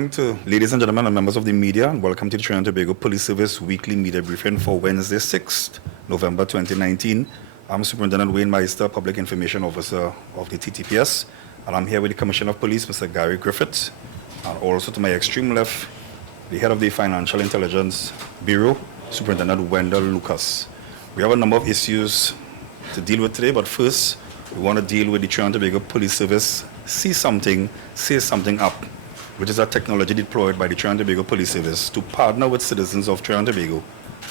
Ladies and gentlemen and members of the media, and welcome to the Trinidad and Tobago Police Service weekly media briefing for Wednesday, 6th November 2019. I'm Superintendent Mystar, Public Information Officer of the TTPS, and I'm here with the Commissioner of Police, Mr. Gary Griffith, and also to my extreme left, the head of the Financial Intelligence Bureau, Superintendent Wendell Lucas. We have a number of issues to deal with today, but first, we want to deal with the Trinidad and Tobago Police Service See Something, Say Something App, which is a technology deployed by the Trinidad and Tobago Police Service to partner with citizens of Trinidad and Tobago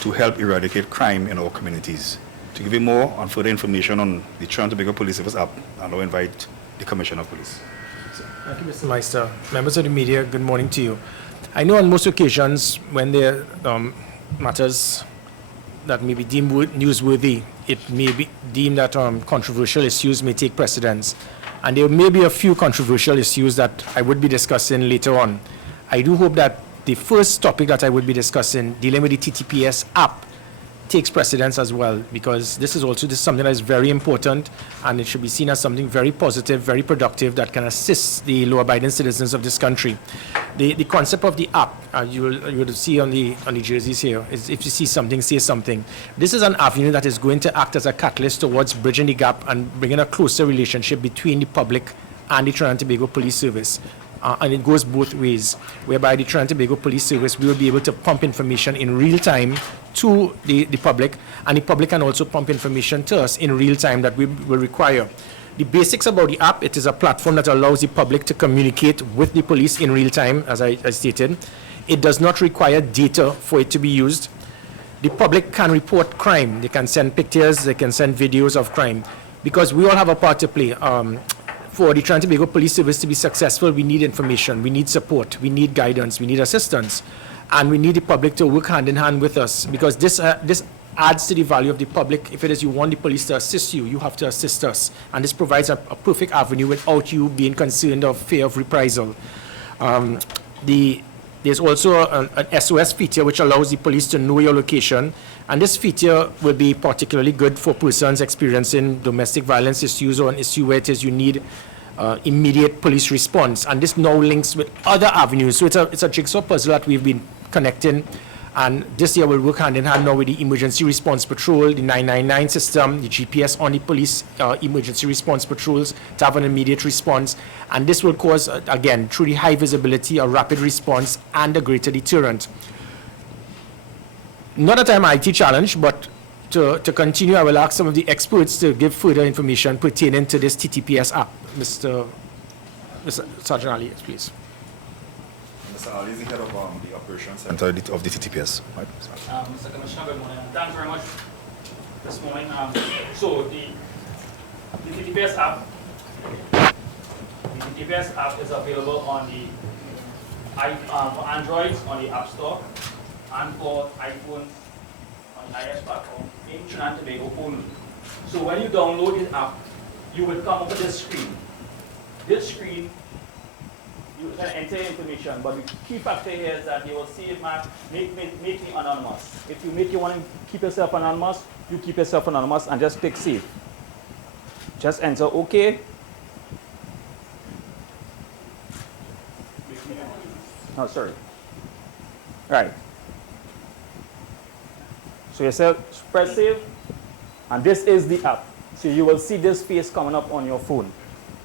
to help eradicate crime in our communities. To give you more and further information on the Trinidad and Tobago Police Service app, I now invite the Commissioner of Police. Thank you, Mr. Mystar. Members of the media, good morning to you. I know on most occasions when there are matters that may be deemed newsworthy, it may be deemed that controversial issues may take precedence. And there may be a few controversial issues that I would be discussing later on. I do hope that the first topic that I would be discussing, dealing with the TTPS app, takes precedence as well, because this is something that is very important, and it should be seen as something very positive, very productive, that can assist the law-abiding citizens of this country. The concept of the app, you will see on the jerseys here, is if you see something, say something. This is an avenue that is going to act as a catalyst towards bridging the gap and bringing a closer relationship between the public and the Trinidad and Tobago Police Service. And it goes both ways, whereby the Trinidad and Tobago Police Service will be able to pump information in real time to the public, and the public can also pump information to us in real time that we will require. The basics about the app, it is a platform that allows the public to communicate with the police in real time, as I stated. It does not require data for it to be used. The public can report crime. They can send pictures, they can send videos of crime, because we all have a part to play. For the Trinidad and Tobago Police Service to be successful, we need information, we need support, we need guidance, we need assistance, and we need the public to work hand in hand with us, because this adds to the value of the public. If it is you want the police to assist you, you have to assist us, and this provides a perfect avenue without you being concerned of fear of reprisal. There's also an SOS feature which allows the police to know your location, and this feature will be particularly good for persons experiencing domestic violence issues or an issue where it is you need immediate police response. And this now links with other avenues. So it's a jigsaw puzzle that we've been connecting. And this year we'll work hand in hand now with the Emergency Response Patrol, the 999 system, the GPS on the police emergency response patrols to have an immediate response. And this will cause, again, through the high visibility, a rapid response and a greater deterrent. Not that I'm IT challenged, but to continue, I will ask some of the experts to give further information pertaining to this TTPS app. Mr. Sergeant Ali, yes, please. Mr. Ali is the head of the Operations Center of the TTPS. Right? Mr. Commissioner, good morning. Thanks very much this morning. So the TTPS app is available on for Androids on the App Store and for iPhones on the iOS platform in Trinidad and Tobago only. So when you download the app, you will come up with this screen. This screen, you can enter information, but the key factor here is that you will see it make me anonymous. If you want to keep yourself anonymous, you keep yourself anonymous and just click save. Just enter OK. Oh, sorry. Right. So you press save, and this is the app. So you will see this face coming up on your phone.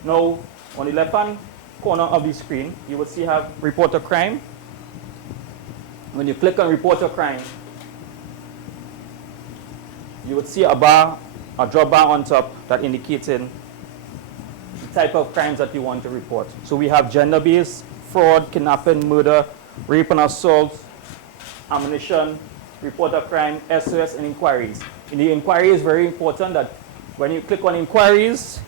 Now, on the left-hand corner of the screen, you will see have report a crime. When you click on report a crime, you would see a drop bar on top that indicating the type of crimes that you want to report. So we have gender-based, fraud, kidnapping, murder, rape and assault, ammunition, report a crime, SOS, and inquiries. In the inquiry, it's very important that when you click on inquiries,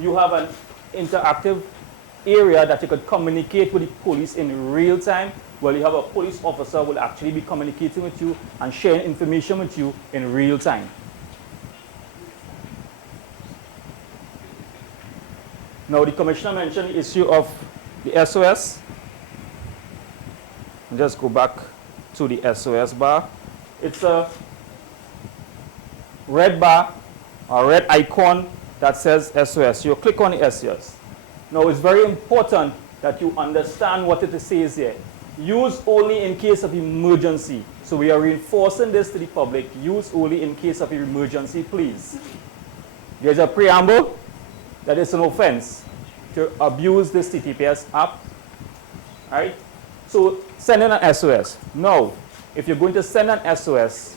you have an interactive area that you could communicate with the police in real time, where you have a police officer who will actually be communicating with you and sharing information with you in real time. Now, the Commissioner mentioned the issue of the SOS. Just go back to the SOS bar. It's a red bar, a red icon that says SOS. You click on the SOS. Now, it's very important that you understand what it says here. Use only in case of emergency. So we are reinforcing this to the public. Use only in case of emergency, please. There's a preamble that it's an offense to abuse this TTPS app. Right? So send in an SOS. Now, if you're going to send an SOS,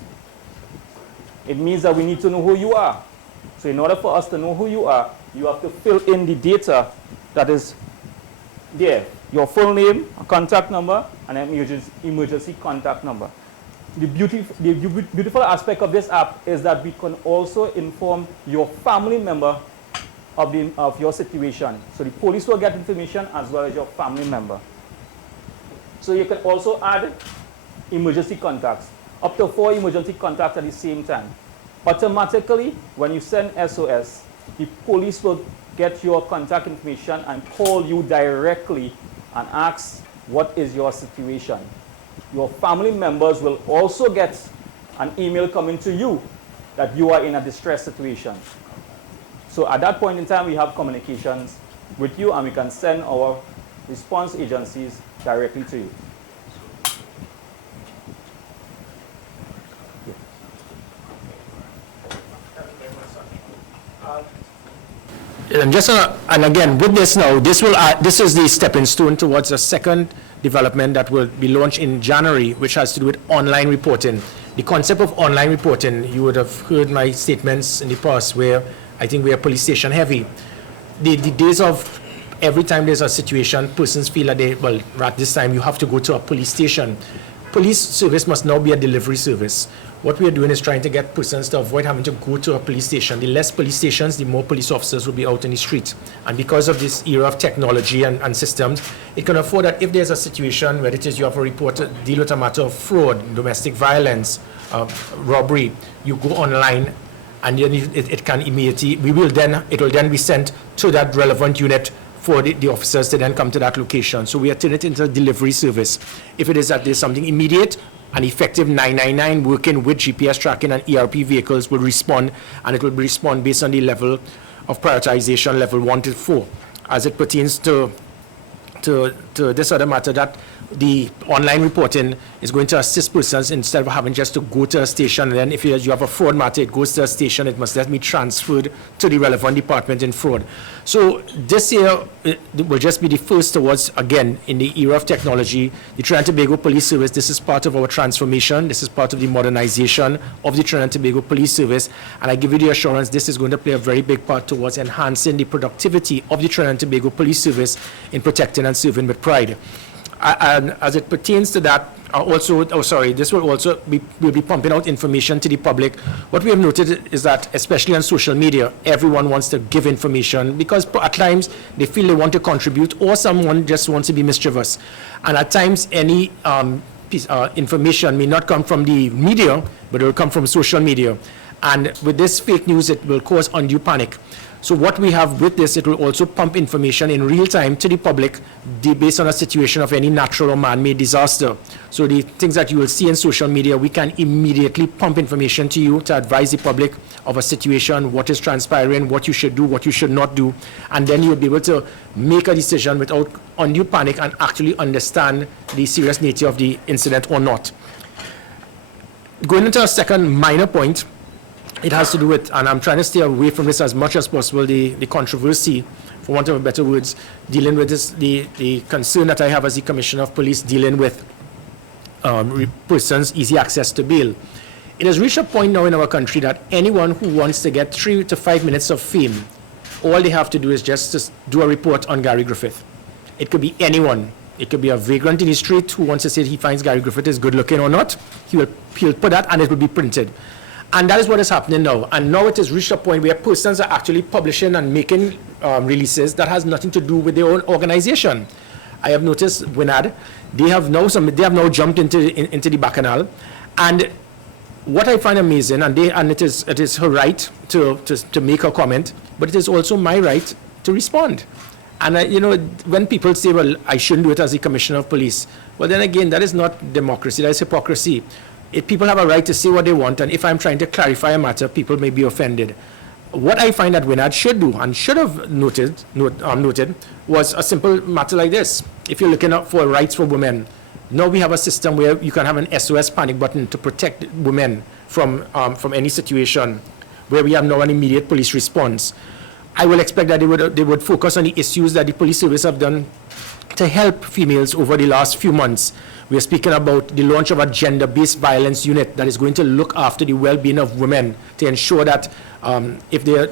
it means that we need to know who you are. So in order for us to know who you are, you have to fill in the data that is there. Your full name, a contact number, and an emergency contact number. The beautiful aspect of this app is that we can also inform your family member of your situation. So the police will get information as well as your family member. So you can also add emergency contacts, up to 4 emergency contacts at the same time. Automatically, when you send SOS, the police will get your contact information and call you directly and ask what is your situation. Your family members will also get an email coming to you that you are in a distress situation. So at that point in time, we have communications with you and we can send our response agencies directly to you. And again, with this now, this is the stepping stone towards a second development that will be launched in January, which has to do with online reporting. The concept of online reporting, you would have heard my statements in the past where I think we are police station heavy. The days of every time there's a situation, persons feel that well, at this time you have to go to a police station. Police service must now be a delivery service. What we are doing is trying to get persons to avoid having to go to a police station. The less police stations, the more police officers will be out in the street. And because of this era of technology and systems, it can afford that if there's a situation where it is you have a report to deal with a matter of fraud, domestic violence, robbery, you go online and then it can immediately, it will then be sent to that relevant unit for the officers to then come to that location. So we are turning it into a delivery service. If it is that there's something immediate, an effective 999 working with GPS tracking and ERP vehicles will respond, and it will respond based on the level of prioritization, level 1 to 4. As it pertains to this other matter, that the online reporting is going to assist persons instead of having just to go to a station, and then if you have a fraud matter, it goes to a station, it must then be transferred to the relevant department in fraud. So this year it will just be the first towards, again, in the era of technology, the Trinidad and Tobago Police Service. This is part of our transformation. This is part of the modernization of the Trinidad and Tobago Police Service. And I give you the assurance this is going to play a very big part towards enhancing the productivity of the Trinidad and Tobago Police Service in protecting and serving with pride. And as it pertains to that, this will also we'll be pumping out information to the public. What we have noted is that, especially on social media, everyone wants to give information because at times they feel they want to contribute or someone just wants to be mischievous. And at times any information may not come from the media, but it will come from social media. And with this fake news, it will cause undue panic. So what we have with this, it will also pump information in real time to the public based on a situation of any natural or man-made disaster. So the things that you will see in social media, we can immediately pump information to you to advise the public of a situation, what is transpiring, what you should do, what you should not do. And then you'll be able to make a decision without undue panic and actually understand the serious nature of the incident or not. Going into a second minor point, it has to do with, and I'm trying to stay away from this as much as possible, the controversy, for want of better words, dealing with this, the concern that I have as the Commissioner of Police dealing with persons' easy access to bail. It has reached a point now in our country that anyone who wants to get 3 to 5 minutes of fame, all they have to do is just to do a report on Gary Griffith. It could be anyone. It could be a vagrant in the street who wants to say he finds Gary Griffith is good looking or not. He'll put that and it will be printed. And that is what is happening now. And now it has reached a point where persons are actually publishing and making releases that has nothing to do with their own organization. I have noticed, Winad, they have now jumped into the bacchanal. And what I find amazing, and it is her right to make her comment, but it is also my right to respond. And when people say, well, I shouldn't do it as the Commissioner of Police, well, then again, that is not democracy, that is hypocrisy. People have a right to say what they want, and if I'm trying to clarify a matter, people may be offended. What I find that Wynad should do and should have noted was a simple matter like this. If you're looking out for rights for women, now we have a system where you can have an SOS panic button to protect women from any situation, where we have now an immediate police response. I will expect that they would focus on the issues that the police service have done to help females over the last few months. We are speaking about the launch of a gender-based violence unit that is going to look after the well-being of women to ensure that if they're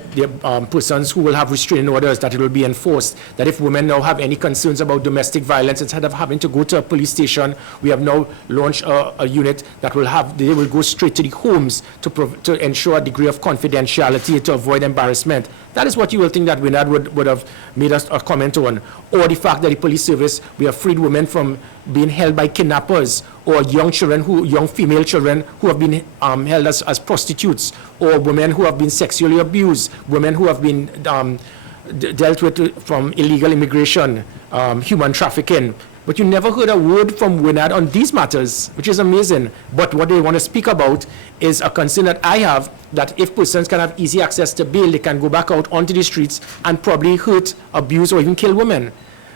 persons who will have restraining orders, that it will be enforced. That if women now have any concerns about domestic violence, instead of having to go to a police station, we have now launched a unit that they will go straight to the homes to ensure a degree of confidentiality to avoid embarrassment. That is what you will think that Wynad would have made us a comment on. Or the fact that the police service, we have freed women from being held by kidnappers, or young female children who have been held as prostitutes, or women who have been sexually abused, women who have been dealt with from illegal immigration, human trafficking. But you never heard a word from Wynad on these matters, which is amazing. But what they want to speak about is a concern that I have, that if persons can have easy access to bail, they can go back out onto the streets and probably hurt, abuse, or even kill women.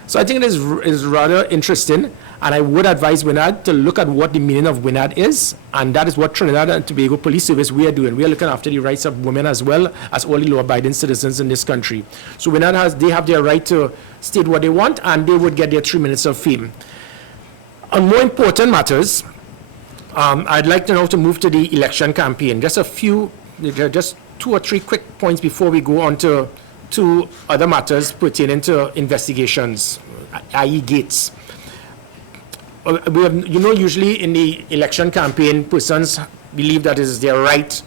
So I think it is rather interesting, and I would advise Wynad to look at what the meaning of Wynad is, and that is what Trinidad and Tobago Police Service we are doing. We are looking after the rights of women as well as all the law-abiding citizens in this country. So Wynad they have their right to state what they want, and they would get their 3 minutes of fame. On more important matters, I'd like to now to move to the election campaign. Just 2 or 3 quick points before we go on to other matters pertaining to investigations, i.e. gates. Usually in the election campaign, persons believe that it is their right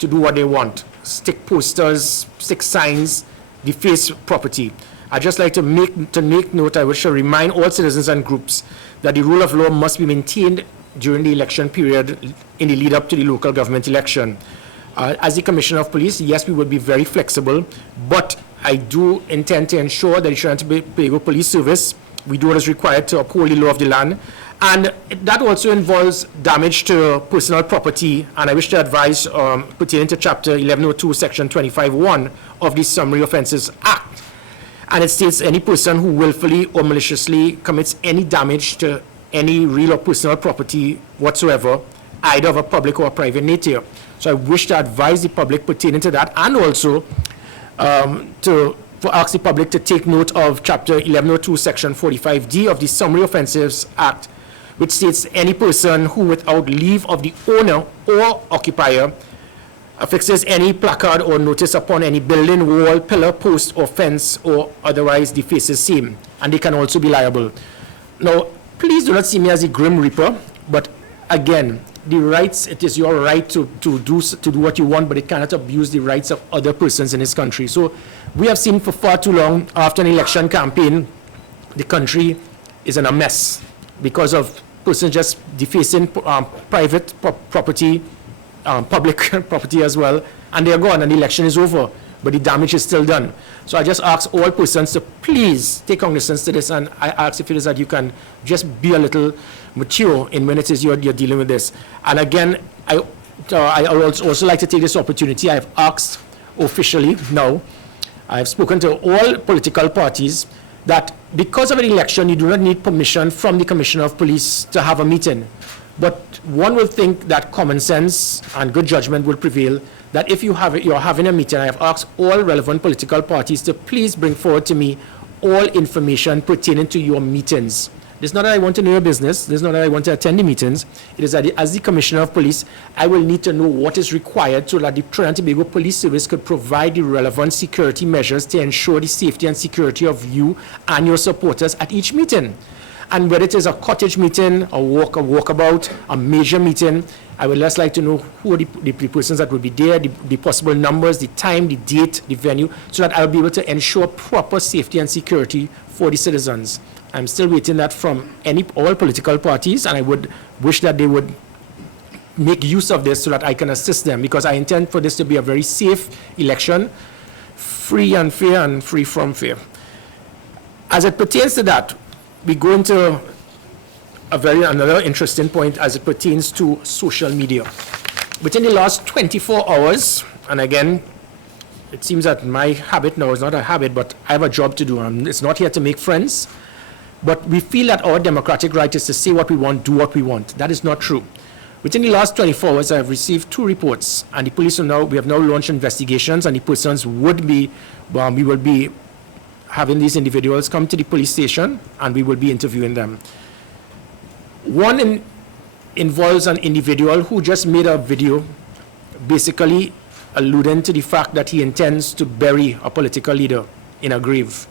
to do what they want. Stick posters, stick signs, deface property. I'd just like to make note, I wish to remind all citizens and groups that the rule of law must be maintained during the election period in the lead up to the local government election. As the Commissioner of Police, yes, we will be very flexible, but I do intend to ensure that the Trinidad and Tobago Police Service, we do what is required to uphold the law of the land. And that also involves damage to personal property, and I wish to advise pertaining to Chapter 1102, Section 25(1) of the Summary Offences Act. And it states any person who willfully or maliciously commits any damage to any real or personal property whatsoever, either of a public or a private nature. So I wish to advise the public pertaining to that, and also ask the public to take note of Chapter 1102, Section 45D of the Summary Offences Act, which states any person who, without leave of the owner or occupier, affixes any placard or notice upon any building, wall, pillar, post, or fence, or otherwise defaces same, and they can also be liable. Now, please do not see me as a grim reaper, but again, the rights, it is your right to do what you want, but it cannot abuse the rights of other persons in this country. So we have seen for far too long, after an election campaign, the country is in a mess because of persons just defacing private property, public property as well, and they're gone and the election is over, but the damage is still done. So I just ask all persons to please take cognizance to this, and I ask if it is that you can just be a little mature in when it is you're dealing with this. And again, I would also like to take this opportunity. I have asked officially now, I have spoken to all political parties that because of an election, you do not need permission from the Commissioner of Police to have a meeting. But one will think that common sense and good judgment will prevail, that if you're having a meeting, I have asked all relevant political parties to please bring forward to me all information pertaining to your meetings. It's not that I want to know your business. It's not that I want to attend the meetings. It is that as the Commissioner of Police, I will need to know what is required so that the Trinidad and Tobago Police Service could provide the relevant security measures to ensure the safety and security of you and your supporters at each meeting. And whether it is a cottage meeting, a walkabout, a major meeting, I would just like to know who are the persons that will be there, the possible numbers, the time, the date, the venue, so that I will be able to ensure proper safety and security for the citizens. I'm still waiting that from all political parties, and I would wish that they would make use of this so that I can assist them, because I intend for this to be a very safe election, free and fair and free from fear. As it pertains to that, we go into another interesting point as it pertains to social media. Within the last 24 hours, and again, it seems that my habit now is not a habit, but I have a job to do. It's not here to make friends. But we feel that our democratic right is to say what we want, do what we want. That is not true. Within the last 24 hours, I have received 2 reports, and the police we have now launched investigations, and the persons we will be having these individuals come to the police station, and we will be interviewing them. One involves an individual who just made a video basically alluding to the fact that he intends to bury a political leader in a grave,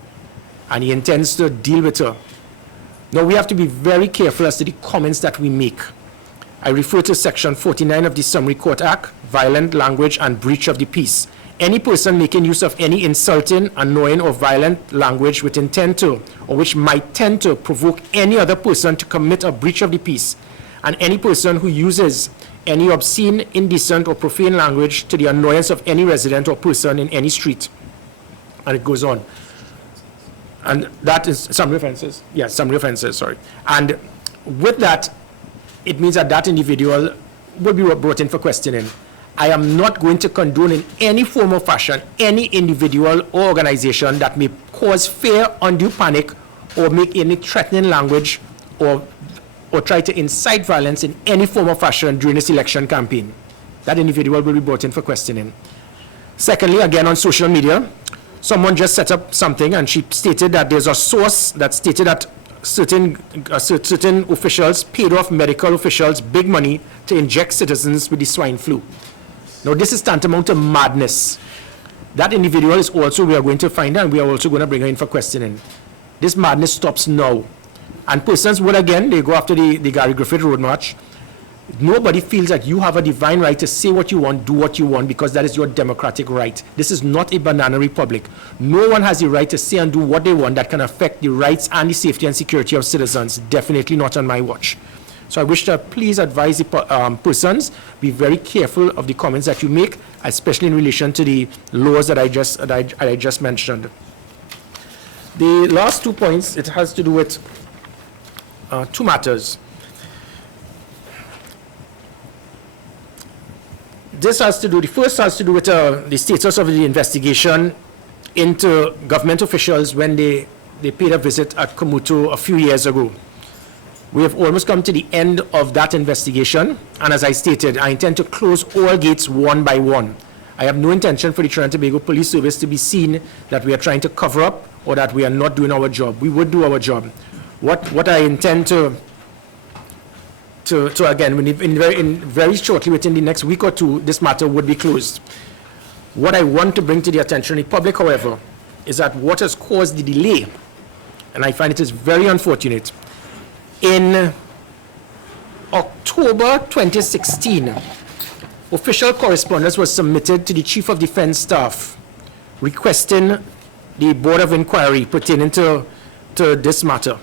and he intends to deal with her. Now, we have to be very careful as to the comments that we make. I refer to Section 49 of the Summary Court Act, violent language and breach of the peace. Any person making use of any insulting, annoying, or violent language with intent to, or which might tend to provoke any other person to commit a breach of the peace, and any person who uses any obscene, indecent, or profane language to the annoyance of any resident or person in any street. And it goes on. And that is summary offenses. Yes, summary offenses, sorry. And with that, it means that that individual will be brought in for questioning. I am not going to condone in any form or fashion any individual or organization that may cause fear, undue panic, or make any threatening language or try to incite violence in any form or fashion during this election campaign. That individual will be brought in for questioning. Secondly, again on social media, someone just set up something and she stated that there's a source that stated that certain officials paid off medical officials big money to inject citizens with the swine flu. Now, this is tantamount to madness. That individual is also, we are going to find her, and we are also going to bring her in for questioning. This madness stops now. And persons will, again, they go after the Gary Griffith Road March. Nobody feels that you have a divine right to say what you want, do what you want, because that is your democratic right. This is not a banana republic. No one has the right to say and do what they want that can affect the rights and the safety and security of citizens. Definitely not on my watch. So I wish to please advise the persons, be very careful of the comments that you make, especially in relation to the laws that I just mentioned. The last 2 points, it has to do with 2 matters. The first has to do with the status of the investigation into government officials when they paid a visit at Camuto a few years ago. We have almost come to the end of that investigation, and as I stated, I intend to close all gates one by one. I have no intention for the Trinidad and Tobago Police Service to be seen that we are trying to cover up or that we are not doing our job. We would do our job. What I intend to again, very shortly, within the next week or 2, this matter would be closed. What I want to bring to the attention of the public, however, is that what has caused the delay, and I find it is very unfortunate. In October 2016, official correspondence was submitted to the Chief of Defense Staff requesting the Board of Inquiry pertaining to this matter.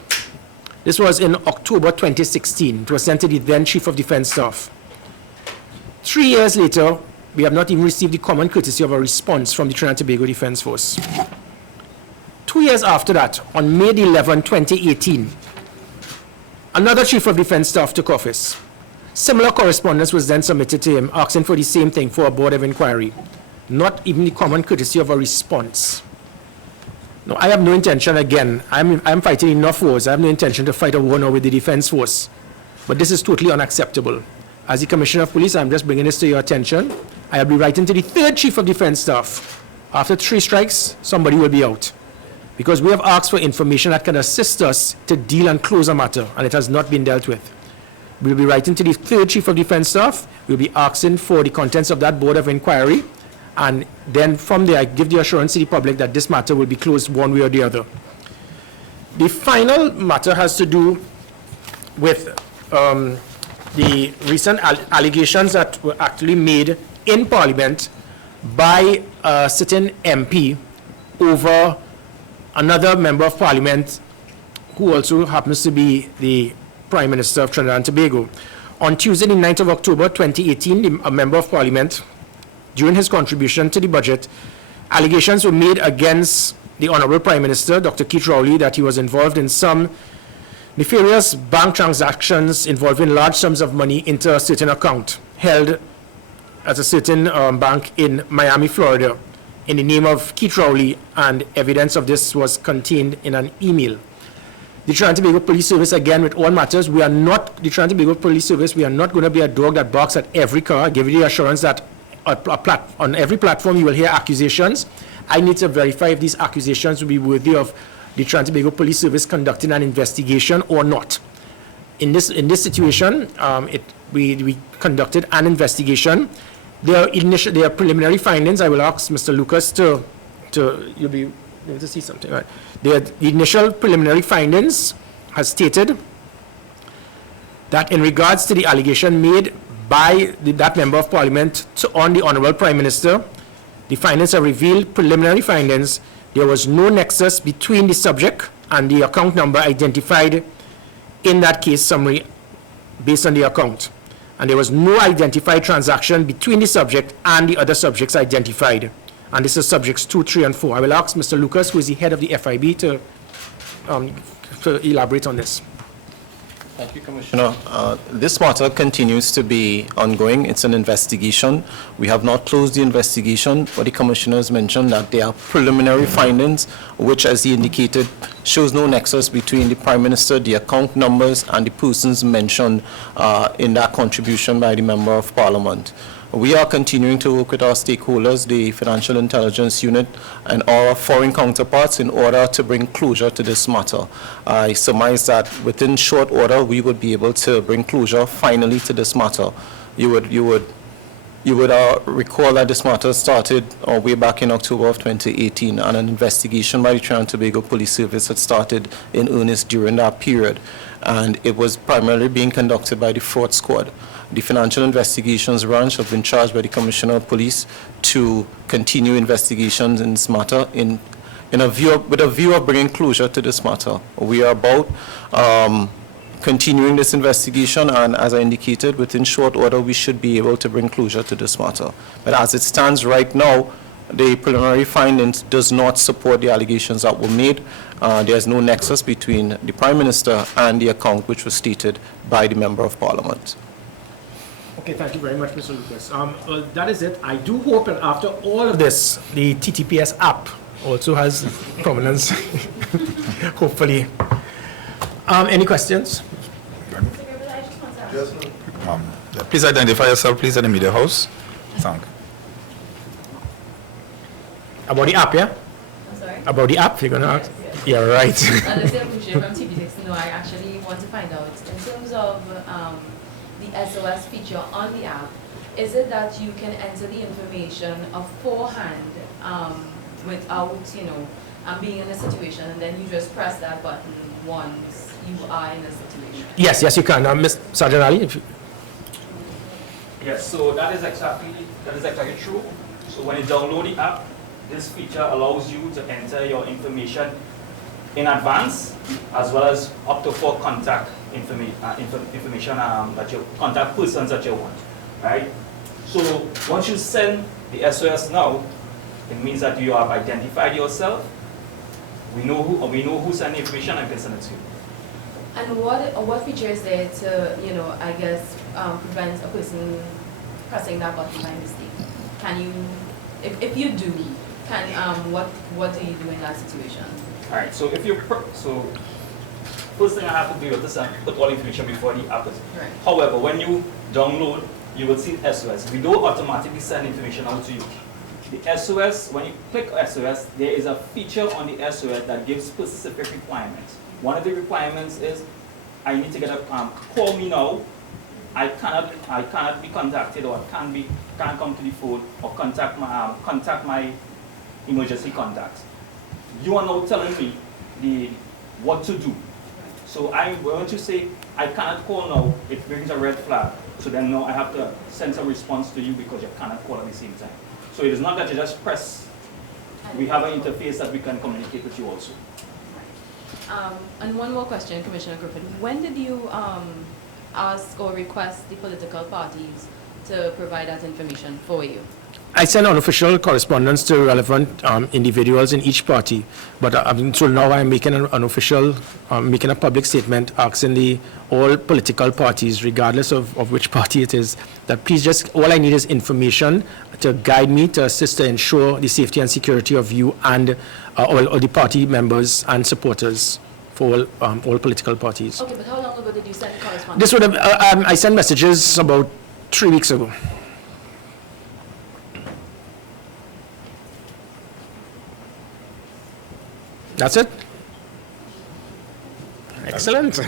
This was in October 2016. It was sent to the then Chief of Defense Staff. 3 years later, we have not even received the common courtesy of a response from the Trinidad and Tobago Defense Force. 2 years after that, on May 11, 2018, another Chief of Defense Staff took office. Similar correspondence was then submitted to him, asking for the same thing, for a Board of Inquiry. Not even the common courtesy of a response. No, I have no intention, again, I'm fighting enough wars. I have no intention to fight a war now with the Defense Force. But this is totally unacceptable. As the Commissioner of Police, I'm just bringing this to your attention. I'll be writing to the 3rd Chief of Defense Staff. After 3 strikes, somebody will be out. Because we have asked for information that can assist us to deal and close a matter, and it has not been dealt with. We'll be writing to the 3rd Chief of Defense Staff. We'll be asking for the contents of that Board of Inquiry. And then from there, I give the assurance to the public that this matter will be closed one way or the other. The final matter has to do with the recent allegations that were actually made in Parliament by a certain MP over another member of Parliament who also happens to be the Prime Minister of Trinidad and Tobago. On Tuesday, the 9th of October 2018, a member of Parliament, during his contribution to the budget, allegations were made against the Honorable Prime Minister, Dr. Rowley, that he was involved in some nefarious bank transactions involving large sums of money into a certain account held at a certain bank in Miami, Florida, in the name of Keith Rowley, and evidence of this was contained in an email. The Trinidad and Tobago Police Service, again, with all matters, we are not, the Trinidad and Tobago Police Service, we are not going to be a dog that barks at every car. I give you the assurance that on every platform you will hear accusations. I need to verify if these accusations will be worthy of the Trinidad and Tobago Police Service conducting an investigation or not. In this situation, we conducted an investigation. There are preliminary findings. I will ask Mr. Lucas you'll be able to see something, right? The initial preliminary findings has stated that in regards to the allegation made by that member of parliament on the Honorable Prime Minister, the findings have revealed preliminary findings. There was no nexus between the subject and the account number identified in that case summary based on the account. And there was no identified transaction between the subject and the other subjects identified. And this is subjects 2, 3, and 4. I will ask Mr. Lucas, who is the head of the FIB, to elaborate on this. Thank you, Commissioner. This matter continues to be ongoing. It's an investigation. We have not closed the investigation, but the Commissioner has mentioned that there are preliminary findings, which, as he indicated, shows no nexus between the Prime Minister, the account numbers, and the persons mentioned in that contribution by the Member of Parliament. We are continuing to work with our stakeholders, the Financial Intelligence Unit, and our foreign counterparts in order to bring closure to this matter. I surmise that within short order, we would be able to bring closure finally to this matter. You would recall that this matter started way back in October of 2018, and an investigation by the Trinidad and Tobago Police Service had started in earnest during that period, and it was primarily being conducted by the fraud squad. The Financial Investigations Branch have been charged by the Commissioner of Police to continue investigations in this matter with a view of bringing closure to this matter. We are about continuing this investigation, and as I indicated, within short order, we should be able to bring closure to this matter. But as it stands right now, the preliminary findings does not support the allegations that were made. There's no nexus between the Prime Minister and the account which was stated by the Member of Parliament. Okay, thank you very much, Mr. Lucas. Well, that is it. I do hope that after all of this, the TTPS app also has prominence, hopefully. Any questions? Please identify yourself, please, at the media house. Thank you. About the app, yeah? I'm sorry? About the app, you're going to ask? Yeah, right. Honestly, I'm from TPS. No, I actually want to find out, in terms of the SOS feature on the app, is it that you can enter the information beforehand without, being in a situation, and then you just press that button once you are in a situation? Yes, you can. Ms. Sergeant Ali, if you... Yes, so that is exactly true. So when you download the app, this feature allows you to enter your information in advance, as well as up to 4 contact information that your contact persons that you want, right? So once you send the SOS now, it means that you have identified yourself. We know who sent the information and can send it to you. And what feature is there to, prevent a person pressing that button by mistake? Can you, if you do, what do you do in that situation? All right. So first thing I have to do is to put all the information before the app is. Right. However, when you download, you will see SOS. We don't automatically send information out to you. The SOS, when you click SOS, there is a feature on the SOS that gives specific requirements. One of the requirements is I need to get a call me now. I cannot be contacted, or can't come to the phone, or contact my emergency contacts. You are now telling me what to do. So when you say I cannot call now, it brings a red flag. So then now I have to send a response to you because you cannot call at the same time. So it is not that you just press. We have an interface that we can communicate with you also. And one more question, Commissioner Griffith. When did you ask or request the political parties to provide that information for you? I send unofficial correspondence to relevant individuals in each party, but so now I'm making an unofficial, making a public statement asking all political parties, regardless of which party it is, that please just, all I need is information to guide me, to assist, to ensure the safety and security of you and all the party members and supporters for all political parties. Okay, but how long ago did you send correspondence? This would have, I sent messages about 3 weeks ago. That's it? Excellent.